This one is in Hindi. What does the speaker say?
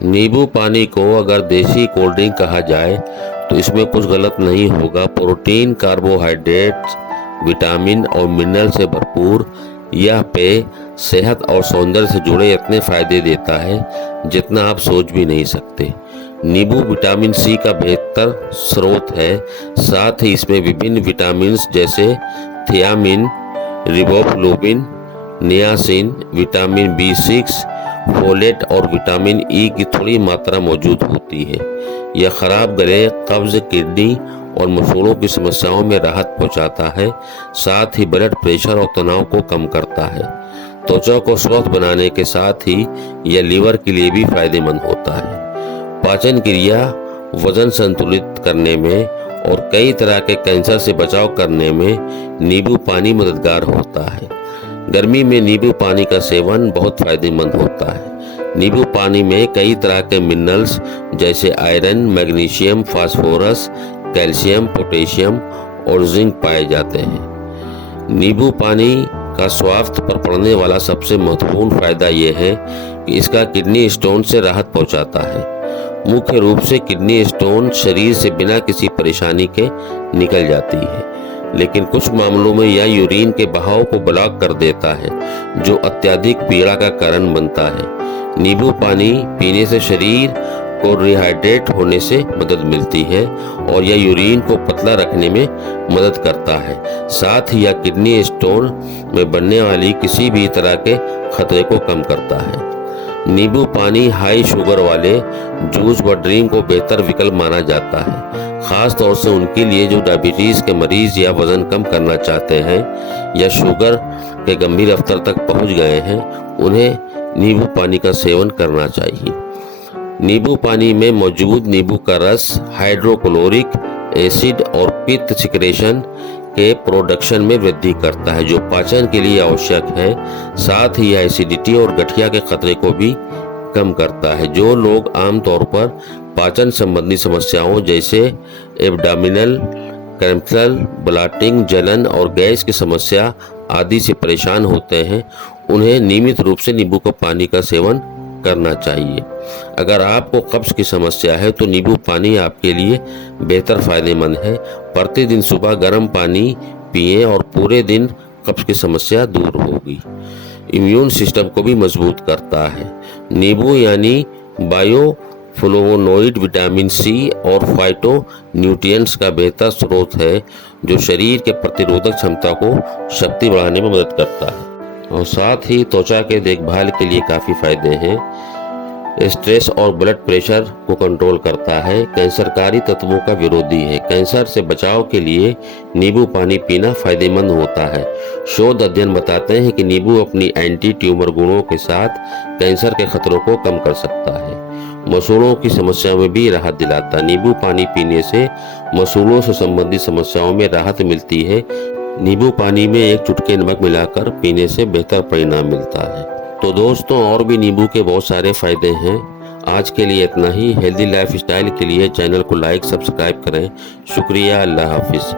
नींबू पानी को अगर देसी कोल्ड ड्रिंक कहा जाए तो इसमें कुछ गलत नहीं होगा। प्रोटीन, कार्बोहाइड्रेट्स, विटामिन और मिनरल से भरपूर यह पेय सेहत और सौंदर्य से जुड़े इतने फायदे देता है जितना आप सोच भी नहीं सकते। नींबू विटामिन सी का बेहतर स्रोत है। साथ ही इसमें विभिन्न विटामिन जैसे thiamine, रिबोफ्लोविन, niacin, vitamin B6, folate और विटामिन ई की थोड़ी मात्रा मौजूद होती है। यह खराब गले, कब्ज, किडनी और मसूड़ों की समस्याओं में राहत पहुंचाता है। साथ ही ब्लड प्रेशर और तनाव को कम करता है। त्वचा को स्वस्थ बनाने के साथ ही यह लीवर के लिए भी फायदेमंद होता है। पाचन क्रिया, वजन संतुलित करने में और कई तरह के कैंसर से बचाव करने में नींबू पानी मददगार होता है। गर्मी में नींबू पानी का सेवन बहुत फायदेमंद होता है। नींबू पानी में कई तरह के मिनरल्स जैसे iron, magnesium, phosphorus, calcium, potassium और जिंक पाए जाते हैं। नींबू पानी का स्वास्थ्य पर पड़ने वाला सबसे महत्वपूर्ण फायदा यह है कि इसका किडनी स्टोन से राहत पहुंचाता है। मुख्य रूप से किडनी स्टोन शरीर से बिना किसी परेशानी के निकल जाती है, लेकिन कुछ मामलों में यह यूरिन के बहाव को ब्लॉक कर देता है जो अत्यधिक पीड़ा का कारण बनता है। नींबू पानी पीने से शरीर को रिहाइड्रेट होने से मदद मिलती है और यह यूरिन को पतला रखने में मदद करता है। साथ ही यह किडनी स्टोन में बनने वाली किसी भी तरह के खतरे को कम करता है। नींबू पानी हाई शुगर वाले जूस व ड्रिंक को बेहतर विकल्प माना जाता है, खास तौर से उनके लिए जो डायबिटीज के मरीज या वजन कम करना चाहते हैं या शुगर के गंभीर स्तर तक पहुंच गए हैं। उन्हें नींबू पानी का सेवन करना चाहिए। नींबू पानी में मौजूद नींबू का रस हाइड्रोक्लोरिक एसिड और पित्त सिक्रेशन के प्रोडक्शन में वृद्धि करता है जो पाचन के लिए आवश्यक है। साथ ही यह एसिडिटी और गठिया के खतरे को भी कम करता है। जो लोग आमतौर पर पाचन संबंधी समस्याओं जैसे एब्डोमिनल क्रैम्प्स, ब्लॉटिंग, जलन और गैस की समस्या आदि से परेशान होते हैं, उन्हें नियमित रूप से नींबू का पानी का सेवन करना चाहिए। अगर आपको कब्ज की समस्या है तो नींबू पानी आपके लिए बेहतर फायदेमंद है। प्रतिदिन सुबह गर्म पानी पिएं और पूरे दिन कब्ज की समस्या दूर होगी। इम्यून सिस्टम को भी मजबूत करता है। नींबू यानी बायोफ्लोवोनोइड, विटामिन सी और फाइटो न्यूट्रिएंट्स का बेहतर स्रोत है जो शरीर के प्रतिरोधक क्षमता को शक्ति बढ़ाने में मदद करता है और साथ ही त्वचा के देखभाल के लिए काफ़ी फायदे हैं। स्ट्रेस और ब्लड प्रेशर को कंट्रोल करता है। कैंसरकारी तत्वों का विरोधी है। कैंसर से बचाव के लिए नींबू पानी पीना फायदेमंद होता है। शोध अध्ययन बताते हैं कि नींबू अपनी एंटी ट्यूमर गुणों के साथ कैंसर के खतरों को कम कर सकता है। मसूड़ों की समस्या में भी राहत दिलाता है। नींबू पानी पीने से मसूड़ों से संबंधित समस्याओं में राहत मिलती है। नींबू पानी में एक चुटकी नमक मिलाकर पीने से बेहतर परिणाम मिलता है। तो दोस्तों, और भी नींबू के बहुत सारे फायदे हैं। आज के लिए इतना ही। हेल्दी लाइफ स्टाइल के लिए चैनल को लाइक, सब्सक्राइब करें। शुक्रिया। अल्लाह हाफिज।